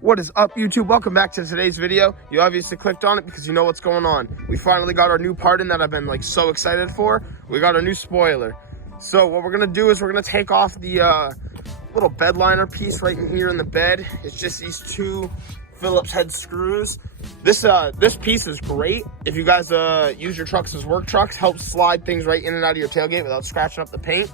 What is up, YouTube? Welcome back to today's video. You obviously clicked on it because you know what's going on. We finally got our new part in that I've been like so excited for. We got a new spoiler. So what we're gonna do is we're gonna take off the little bed liner piece right in here in the bed. It's just these two Phillips head screws. This piece is great if you guys use your trucks as work trucks. Helps slide things right in and out of your tailgate without scratching up the paint.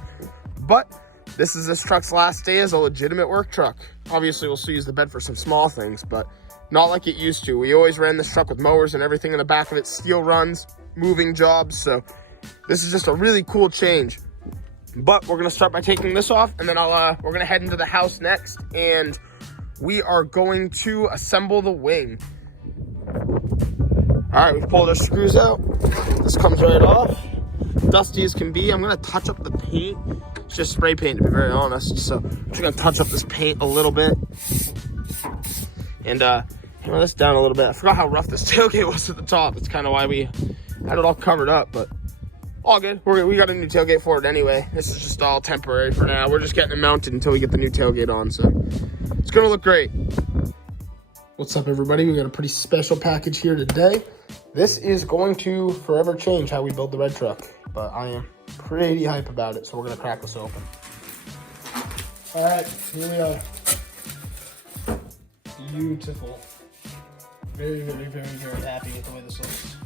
But this truck's last day as a legitimate work truck. Obviously, we'll still use the bed for some small things, but not like it used to. We always ran this truck with mowers and everything in the back of it, steel runs, moving jobs. So this is just a really cool change. But we're gonna start by taking this off, and then we're gonna head into the house next, and we are going to assemble the wing. All right, we've pulled our screws out. This comes right off. Dusty as can be. I'm gonna touch up the paint. It's just spray paint, to be very honest. So I'm just gonna touch up this paint a little bit and hammer this down a little bit. I forgot how rough this tailgate was at the top. It's kind of why we had it all covered up, but all good. We got a new tailgate for it anyway. This is just all temporary for now. We're just getting it mounted until we get the new tailgate on, so it's gonna look great. What's up, everybody? We got a pretty special package here today. This is going to forever change how we build the red truck, but I am pretty hype about it, so we're gonna crack this open. All right, here we are. Beautiful. Very, very, very, very happy with the way this looks.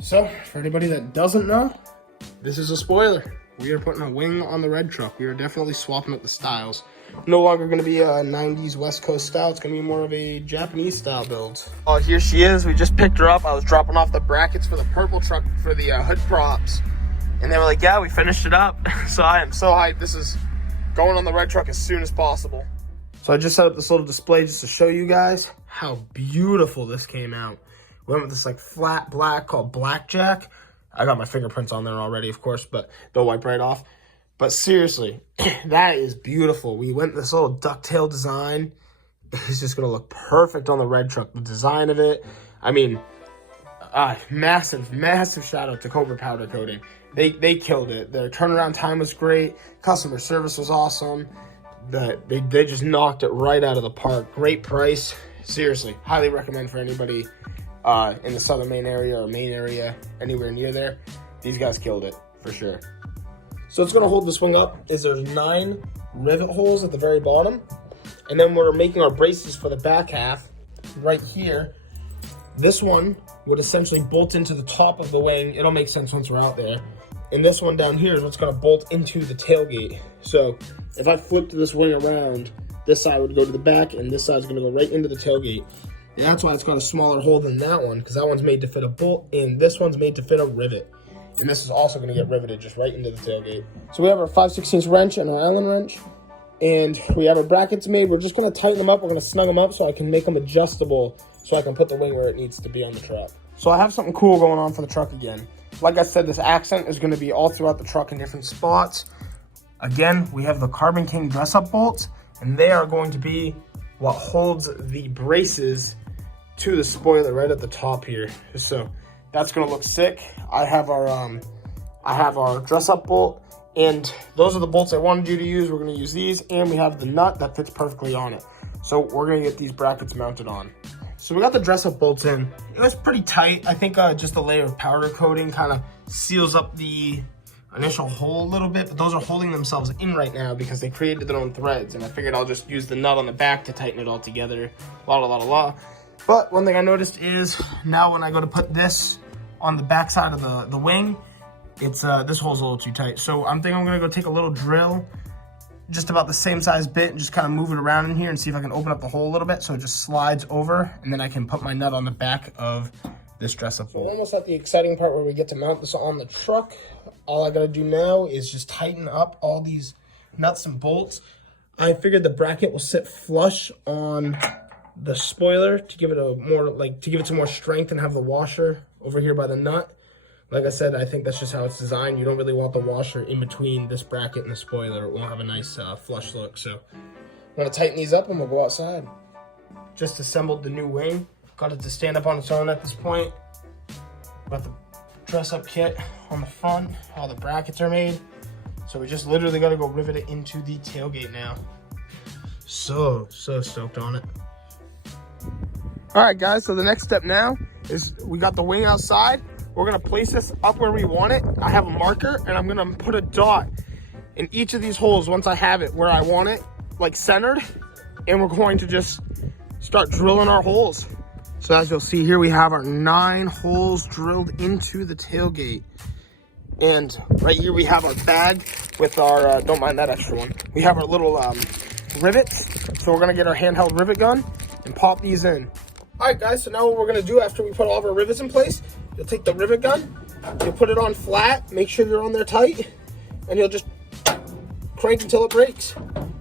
So, for anybody that doesn't know, this is a spoiler. We are putting a wing on the red truck. We are definitely swapping up the styles. No longer going to be a 90s West Coast style. It's going to be more of a Japanese style build. Oh, here she is. We just picked her up. I was dropping off the brackets for the purple truck for the hood props. And they were like, yeah, we finished it up. So I am so hyped. This is going on the red truck as soon as possible. So I just set up this little display just to show you guys how beautiful this came out. We went with this like flat black called Blackjack. I got my fingerprints on there already, of course, but they'll wipe right off. But seriously, that is beautiful. We went with this little ducktail design. It's just going to look perfect on the red truck. The design of it, I mean, massive, massive shout out to Cobra Powder Coating. They killed it. Their turnaround time was great. Customer service was awesome. They just knocked it right out of the park. Great price. Seriously, highly recommend for anybody in the Southern Maine area or Maine area, anywhere near there. These guys killed it, for sure. So it's going to hold this wing up is there's 9 rivet holes at the very bottom. And then we're making our braces for the back half right here. This one would essentially bolt into the top of the wing. It'll make sense once we're out there. And this one down here is what's going to bolt into the tailgate. So if I flipped this wing around, this side would go to the back and this side is going to go right into the tailgate. And that's why it's got a smaller hole than that one, because that one's made to fit a bolt and this one's made to fit a rivet. And this is also going to get riveted just right into the tailgate. So we have our 5/16 wrench and our Allen wrench. And we have our brackets made. We're just going to tighten them up. We're going to snug them up so I can make them adjustable so I can put the wing where it needs to be on the truck. So I have something cool going on for the truck again. Like I said, this accent is going to be all throughout the truck in different spots. Again, we have the Carbon King dress-up bolts. And they are going to be what holds the braces to the spoiler right at the top here. So that's going to look sick. I have our dress-up bolt, and those are the bolts I wanted you to use. We're going to use these, and we have the nut that fits perfectly on it. So we're going to get these brackets mounted on. So we got the dress-up bolts in. It was pretty tight. I think just a layer of powder coating kind of seals up the initial hole a little bit, but those are holding themselves in right now because they created their own threads, and I figured I'll just use the nut on the back to tighten it all together. But one thing I noticed is now when I go to put this on the back side of the wing, it's this hole's a little too tight. So I'm thinking I'm gonna go take a little drill, just about the same size bit, and just kind of move it around in here and see if I can open up the hole a little bit so it just slides over, and then I can put my nut on the back of this dress-up bolt. We're almost at the exciting part where we get to mount this on the truck. All I gotta do now is just tighten up all these nuts and bolts. I figured the bracket will sit flush on the spoiler to give it some more strength and have the washer over here by the nut. Like I said, I think that's just how it's designed. You don't really want the washer in between this bracket and the spoiler. It won't have a nice flush look. So I'm gonna tighten these up and we'll go outside. Just assembled the new wing. Got it to stand up on its own at this point. Got the dress-up kit on the front. All the brackets are made. So we just literally got to go rivet it into the tailgate now. So stoked on it. All right, guys, so the next step now is we got the wing outside. We're gonna place this up where we want it. I have a marker and I'm gonna put a dot in each of these holes once I have it where I want it, like centered. And we're going to just start drilling our holes. So as you'll see here, we have our 9 holes drilled into the tailgate. And right here we have our bag with our, don't mind that extra one. We have our little rivets. So we're gonna get our handheld rivet gun and pop these in. All right, guys, so now what we're gonna do after we put all of our rivets in place, you'll take the rivet gun, you'll put it on flat, make sure you're on there tight, and you'll just crank until it breaks.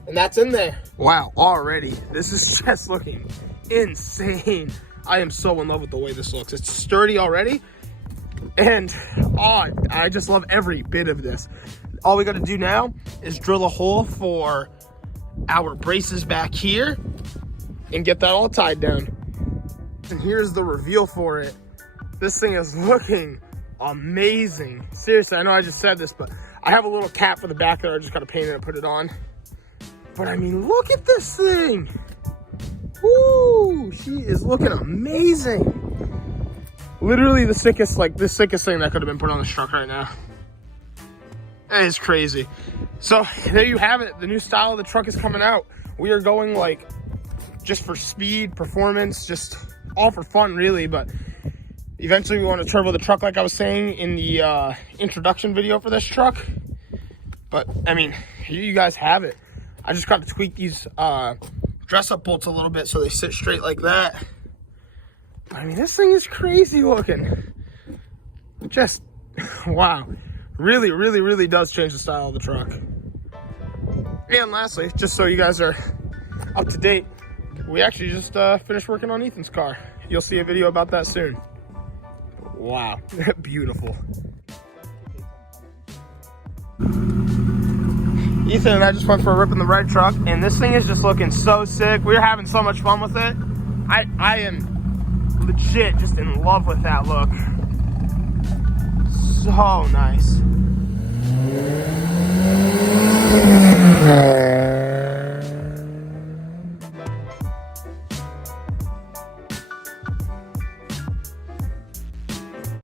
And that's in there. Wow, already, this is just looking insane. I am so in love with the way this looks. It's sturdy already, and I just love every bit of this. All we gotta do now is drill a hole for our braces back here and get that all tied down. And here's the reveal for it. This thing is looking amazing. Seriously, I know I just said this, but I have a little cap for the back there. I just gotta paint it and put it on. But I mean, look at this thing. Woo, she is looking amazing. Literally the sickest thing that could have been put on this truck right now. That is crazy. So there you have it. The new style of the truck is coming out. We are going like just for speed, performance, just all for fun really, but eventually we want to turbo the truck like I was saying in the introduction video for this truck. But I mean, here you guys have it. I just got to tweak these dress-up bolts a little bit so they sit straight like that. I mean, this thing is crazy looking. Just, wow. Really, really, really does change the style of the truck. And lastly, just so you guys are up to date, we actually just finished working on Ethan's car. You'll see a video about that soon. Wow, beautiful. Ethan and I just went for a rip in the red truck, and this thing is just looking so sick. We're having so much fun with it. I am legit just in love with that look. So nice.